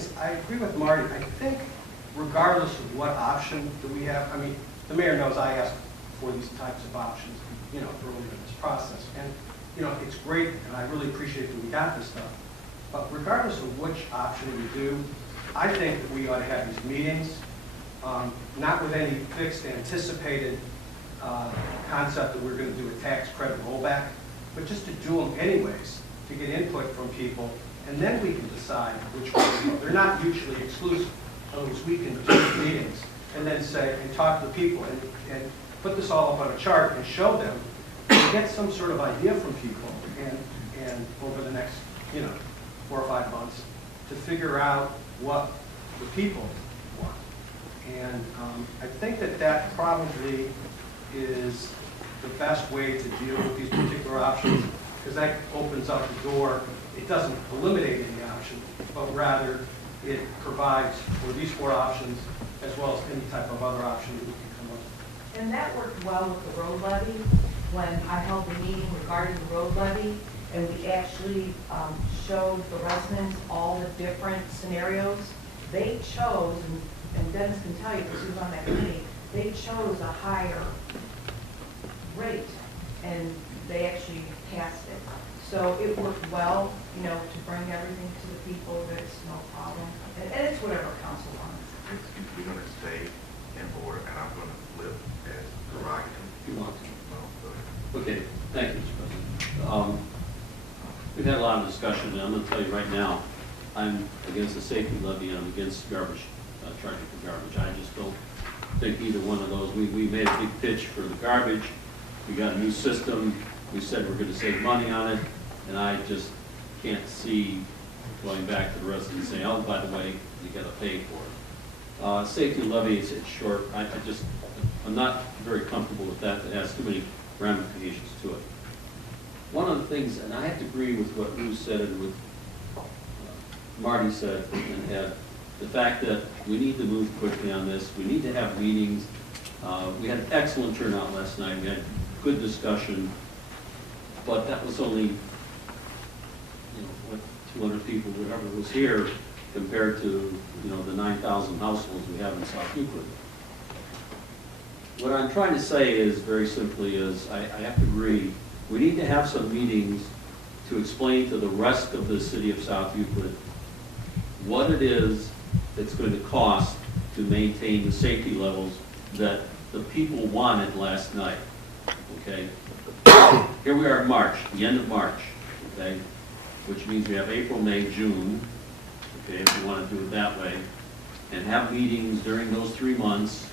is, I agree with Marty. I think regardless of what option that we have, I mean, the mayor knows I ask for these types of options, you know, earlier in this process. And, you know, it's great, and I really appreciate that we got this stuff. But regardless of which option we do, I think that we ought to have these meetings, not with any fixed anticipated concept that we're going to do a tax credit rollback, but just to do them anyways, to get input from people, and then we can decide which way to go. They're not mutually exclusive. In other words, we can do the meetings and then say, and talk to the people, and put this all up on a chart and show them, and get some sort of idea from people, and over the next, you know, 4 or 5 months, to figure out what the people want. And I think that that probably is the best way to deal with these particular options, because that opens up the door. It doesn't eliminate any option, but rather it provides for these 4 options as well as any type of other option that we can come up with. And that worked well with the road levy. When I held the meeting regarding the road levy, and we actually showed the residents all the different scenarios, they chose, and Dennis can tell you because he was on that committee, they chose a higher rate, and they actually passed it. So it worked well, you know, to bring everything to the people. There's no problem, and it's whatever council wants. We're going to stay in order, and I'm going to flip as prerogative. If you want to. No, go ahead. Okay, thank you, Mr. President. We've had a lot of discussion, and I'm going to tell you right now, I'm against the safety levy and I'm against garbage, charging for garbage. I just don't think either one of those. We made a big pitch for the garbage. We got a new system. We said we're going to save money on it, and I just can't see going back to the residents saying, oh, by the way, you got to pay for it. Safety levy is short. I'm not very comfortable with that. It has too many ramifications to it. One of the things, and I have to agree with what Lou said and with Marty said, and had the fact that we need to move quickly on this. We need to have meetings. We had an excellent turnout last night. We had good discussion, but that was only, you know, what, 200 people, whatever was here, compared to, you know, the 9,000 households we have in South Euclid. What I'm trying to say is, very simply, is I have to agree, we need to have some meetings to explain to the rest of the city of South Euclid what it is that's going to cost to maintain the safety levels that the people wanted last night, okay? Here we are in March, the end of March, okay? Which means we have April, May, June, okay, if you want to do it that way, and have meetings during those 3 months.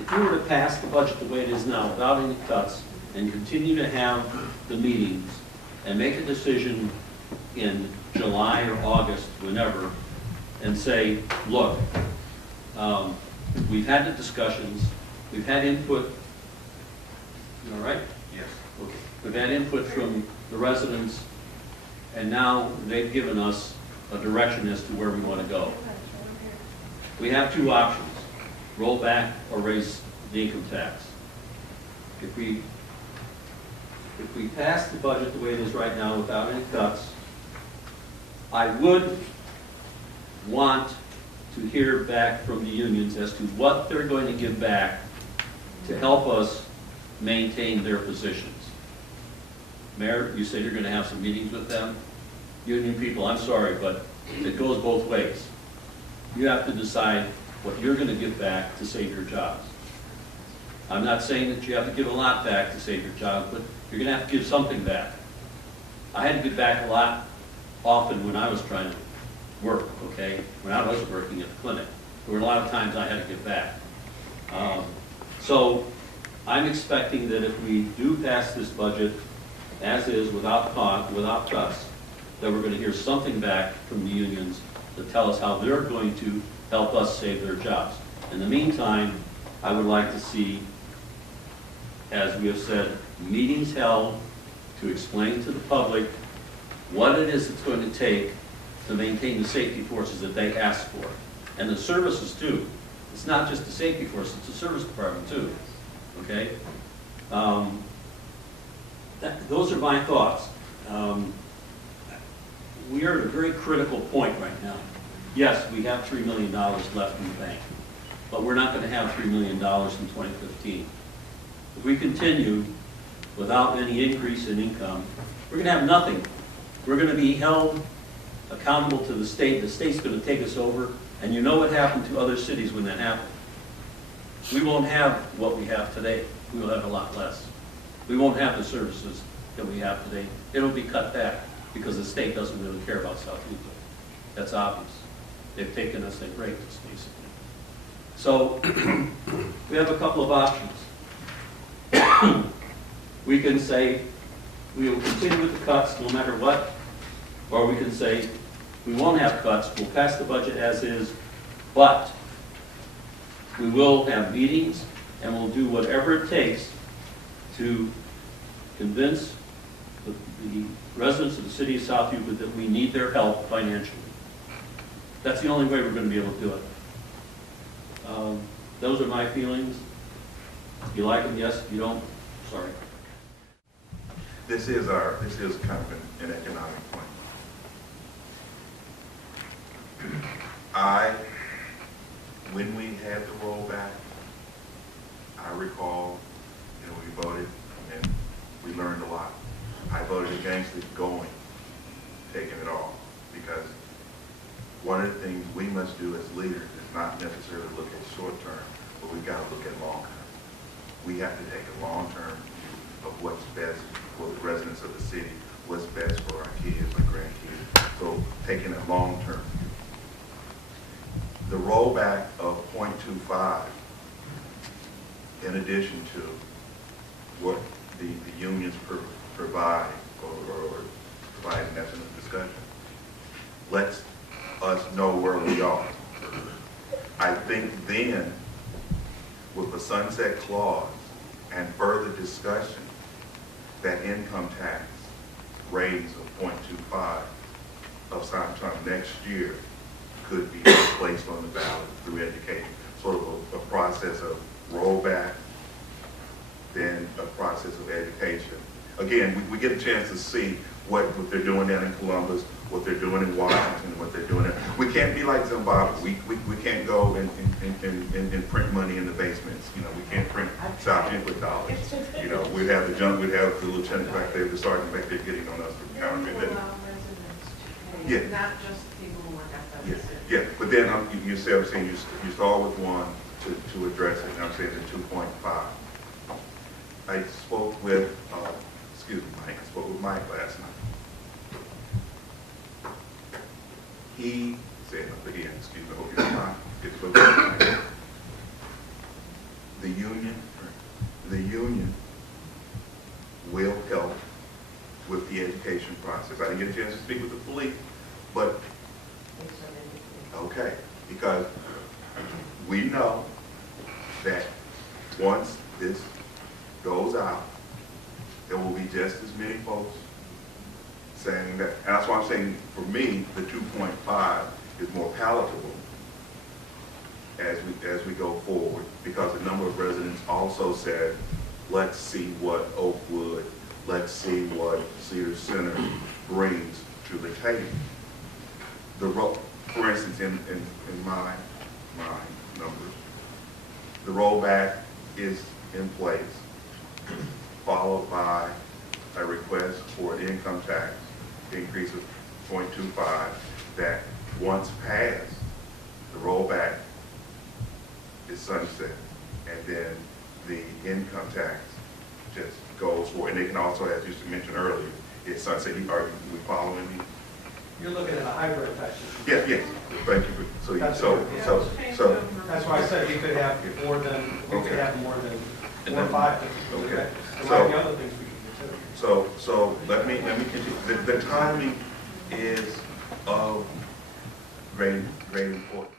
If you were to pass the budget the way it is now, without any cuts, and continue to have the meetings, and make a decision in July or August, whenever, and say, look, we've had the discussions, we've had input, all right? Yes. Okay. We've had input from the residents, and now they've given us a direction as to where we want to go. We have 2 options, roll back or raise the income tax. If we pass the budget the way it is right now without any cuts, I would want to hear back from the unions as to what they're going to give back to help us maintain their positions. Mayor, you said you're going to have some meetings with them. Union people, I'm sorry, but it goes both ways. You have to decide what you're going to give back to save your jobs. I'm not saying that you have to give a lot back to save your jobs, but you're going to have to give something back. I had to give back a lot often when I was trying to work, okay? When I was working at the clinic. There were a lot of times I had to give back. So I'm expecting that if we do pass this budget as is, without cuts, that we're going to hear something back from the unions to tell us how they're going to help us save their jobs. In the meantime, I would like to see, as we have said, meetings held to explain to the public what it is it's going to take to maintain the safety forces that they ask for. And the services too. It's not just the safety force, it's the service department too. Okay? Those are my thoughts. we are at a very critical point right now. Yes, we have $3 million left in the bank, but we're not going to have $3 million in 2015. If we continue without any increase in income, we're going to have nothing. We're going to be held accountable to the state. The state's going to take us over, and you know what happened to other cities when that happened. We won't have what we have today. We will have a lot less. We won't have the services that we have today. It'll be cut back because the state doesn't really care about South Euclid. That's obvious. They've taken us, they've raped us, basically. So we have a couple of options. We can say we will continue with the cuts no matter what, or we can say we won't have cuts, we'll pass the budget as is, but we will have meetings and we'll do whatever it takes to convince the residents of the city of South Euclid that we need their help financially. That's the only way we're going to be able to do it. Those are my feelings. If you like them, yes. If you don't, sorry. This is kind of an economic point. When we had the rollback, I recall, we voted and we learned a lot. I voted against it going, taking it off, because one of the things we must do as leaders is not necessarily look at short term, but we've got to look at long term. We have to take a long term view of what's best for the residents of the city, what's best for our kids, our grandkids. So taking a long term view. The rollback of 0.25, in addition to what the unions provide or provide in essence of discussion, lets us know where we are. I think then, with the sunset clause and further discussion, that income tax raise of 0.25 of sometime next year could be placed on the ballot through education. Sort of a process of rollback, then a process of education. Again, we get a chance to see what they're doing down in Columbus, what they're doing in Washington, what they're doing. We can't be like Zimbabwe. We can't go and print money in the basements. We can't print South Euclid dollars. We'd have the lieutenant back there, the sergeant back there getting on us for counterfeit. Yeah. Not just people who work outside the city. Yeah, but then you say, I'm saying you start with one to address it, and I'm saying the 2.5. I spoke with, Mike. I spoke with Mike last night. He said, again, excuse me, I hope you're fine. The union will help with the education process. I didn't get a chance to speak with the police, but okay, because we know that once this goes out, there will be just as many folks saying that. And that's why I'm saying, for me, the 2.5 is more palatable as we go forward, because a number of residents also said, let's see what Oakwood, let's see what Cedar Center brings to the table. For instance, in my numbers, the rollback is in place, followed by a request for an income tax increase of 0.25 that once passed, the rollback is sunset, and then the income tax just goes for, and they can also, as you mentioned earlier, it's sunset. Are we following me? You're looking at a hybrid effect. Yes. Thank you. So That's why I said we could have more than 4 or 5. Okay. There might be other things we could consider. So let me continue. The timing is of great importance.